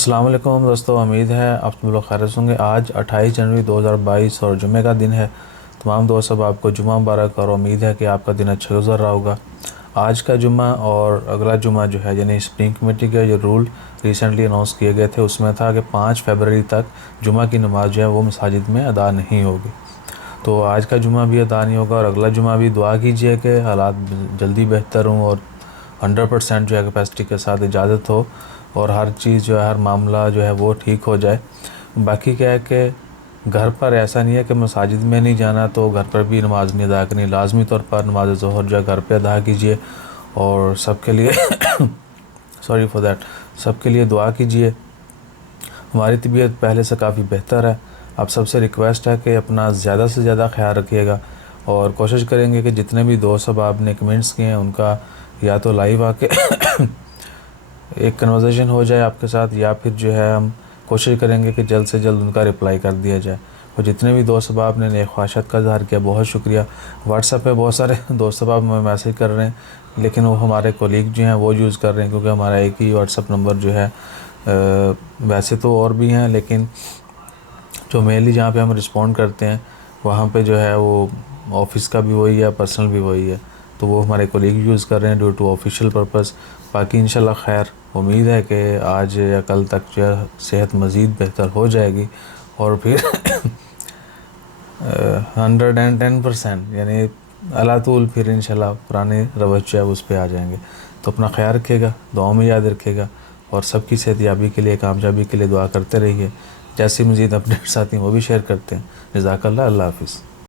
अस्सलाम वालेकुम दोस्तों, उम्मीद है आप सब लोग खैरियत होंगे। आज 28 जनवरी 2022 और जुमे का दिन है। तमाम दोस्त अब आपको जुमा मुबारक और उम्मीद है कि आपका दिन अच्छा गुजर रहा होगा। आज का जुमा और अगला जुमा जो है यानी स्प्रिंग कमेटी के जो रूल रिसेंटली अनाउंस किए गए थे उसमें था कि 5 फरवरी तक जुमा की नमाज़ जो है वो मसाजिद में अदा नहीं होगी। तो आज का जुमा भी अदा नहीं होगा और अगला जुमा भी दुआ कीजिए कि हालात जल्दी बेहतर हों और 100% जो है कैपेसिटी के साथ इजाज़त हो और हर चीज़ जो है हर मामला जो है वो ठीक हो जाए। बाकी क्या है कि घर पर ऐसा नहीं है कि मसाजिद में नहीं जाना तो घर पर भी नमाज़ नहीं अदा करनी। लाजमी तौर पर नमाज ज़ोहर जो है घर पे अदा कीजिए और सबके लिए सॉरी फॉर दैट, सबके लिए दुआ कीजिए। हमारी तबीयत पहले से काफ़ी बेहतर है। आप सबसे रिक्वेस्ट है कि अपना ज़्यादा से ज़्यादा ख्याल रखिएगा और कोशिश करेंगे कि जितने भी दोस्त अब आपने कमेंट्स किए हैं उनका या तो लाइव आके एक कन्वर्सेशन हो जाए आपके साथ या फिर जो है हम कोशिश करेंगे कि जल्द से जल्द उनका रिप्लाई कर दिया जाए। और जितने भी दोस्त अब आपने नेक ख्वाहिशात का इज़हार किया बहुत शुक्रिया। व्हाट्सएप पे बहुत सारे दोस्त अब हमें मैसेज कर रहे हैं लेकिन वो हमारे कोलीग जो हैं वो यूज़ कर रहे हैं क्योंकि हमारा एक ही व्हाट्सएप नंबर जो है वैसे तो और भी हैं लेकिन जो मेनली जहाँ पे हम रिस्पॉन्ड करते हैं वहाँ पे जो है वो ऑफिस का भी वही है, पर्सनल भी वही है, तो वो हमारे कोलीग यूज़ कर रहे हैं ड्यू टू ऑफिशियल पर्पस। बाकी इंशाल्लाह खैर उम्मीद है कि आज या कल तक जो है सेहत मज़ीद बेहतर हो जाएगी और फिर 110% यानी अलातूल फिर इंशाल्लाह पुराने रवैया जो है उस पर आ जाएंगे। तो अपना ख्याल रखिएगा, दुआओं में याद रखिएगा और सबकी सेहतयाबी के लिए, कामयाबी के लिए दुआ करते रहिए। जैसे मज़ीद अपडेट्स आती हैं वो भी शेयर करते हैं। जज़ाकल्लाह, अल्लाह हाफ़िज़।